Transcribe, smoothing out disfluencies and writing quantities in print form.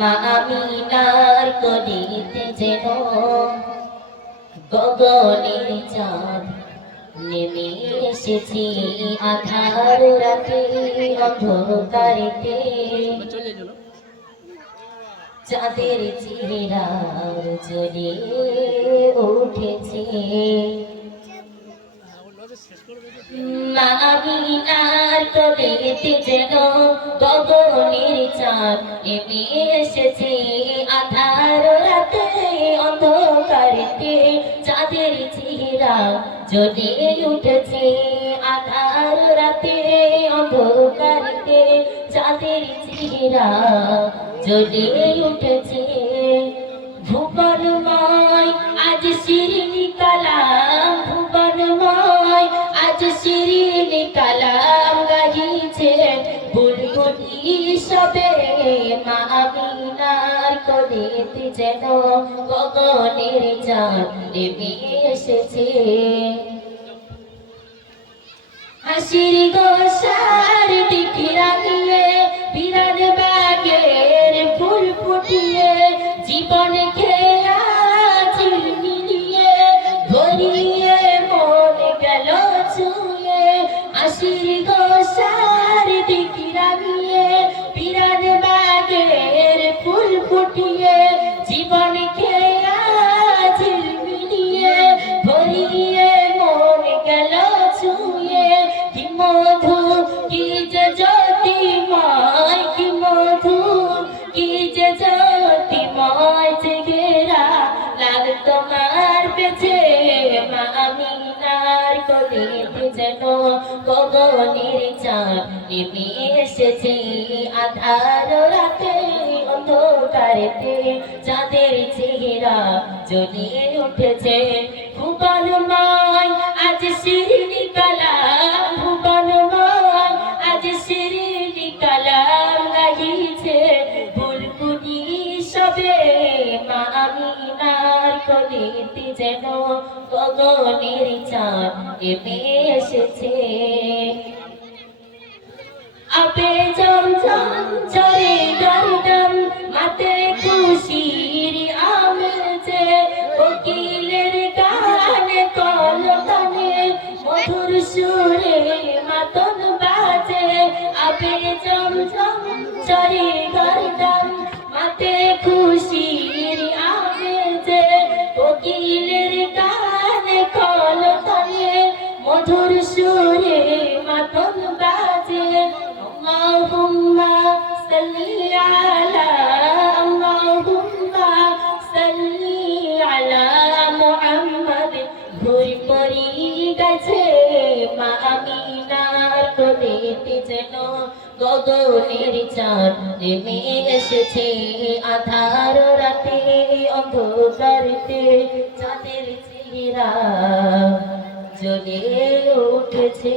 মা আমিনার কোলেতে যেন গগনের চাঁদ নেমে এসেছে আধার রাতে অন্ধকারেতে চাঁদের চেহারার জ্বলে উঠেছে মা আমিনার কোলেতে যেন গগনের চাঁদ নেমে এসেছে আধার রাতে অন্ধকারেতে চাঁদের চেহারা জ্বলে উঠেছে আধার রাতে অন্ধকারেতে চাঁদের চেহারা জ্বলে উঠেছে ভুবনময় আজ শিরিনি কালাম ভুবনময় আজ শিরিনি কালাম গাইছে বুলবুলি সবে মা আমিনার কোলেতে যেন গগনের চাঁদ নেমে এসেছে হাসির গোসার দিকে রাখিয়ে বিরান বাগের ফুল ফুটিয়ে জীবনকে আজ মিলিয়ে ভরিয়ে মন গেল ছুঁয়ে হাসির গোসার দিকে রাখিয়ে বিরান বাগের ফুল ফুটিয়ে জীবনকে আজ মিলিয়ে ভরিয়ে মন গেল ছুঁয়ে কি মধু কি যে জ্যোতিময় কি মধু কি যে জ্যোতিময় চেহারা লাগ তোমার পেছে মা আমিনার কোলেতে যেন গগনের চাঁদ নেমে এসেছে আধার রাতে অন্ধকারেতে চাঁদের চেহারা জ্বলে উঠেছে ভুবনময় আজ শিরিনি কালাম ভুবনময় আজ শিরিনি কালাম গাইছে বুলবুলি সবে মা আমিনার কোলেতে যেন গগনের চাঁদ নেমে এসেছে আপে জমজম ঝরে গর্দম মাতে খুশির আমেজে কোকিলের গানে কলতানে মধুর সুরে মাতন বাজে আপে জমজম ঝরে গর্দম মাতে খুশির আমেজে কোকিলের গানে কলতানে মধুর সুরে মাতন বাজে اللهم صل على اللهم صل على محمد ঘুরি পরি গেছে মা আমিনার কোলেতে যেন গগনের চাঁদ নেমে এসেছে আধার রাতে অন্ধকারেতে চাঁদের চেহারা জ্বলে উঠেছে।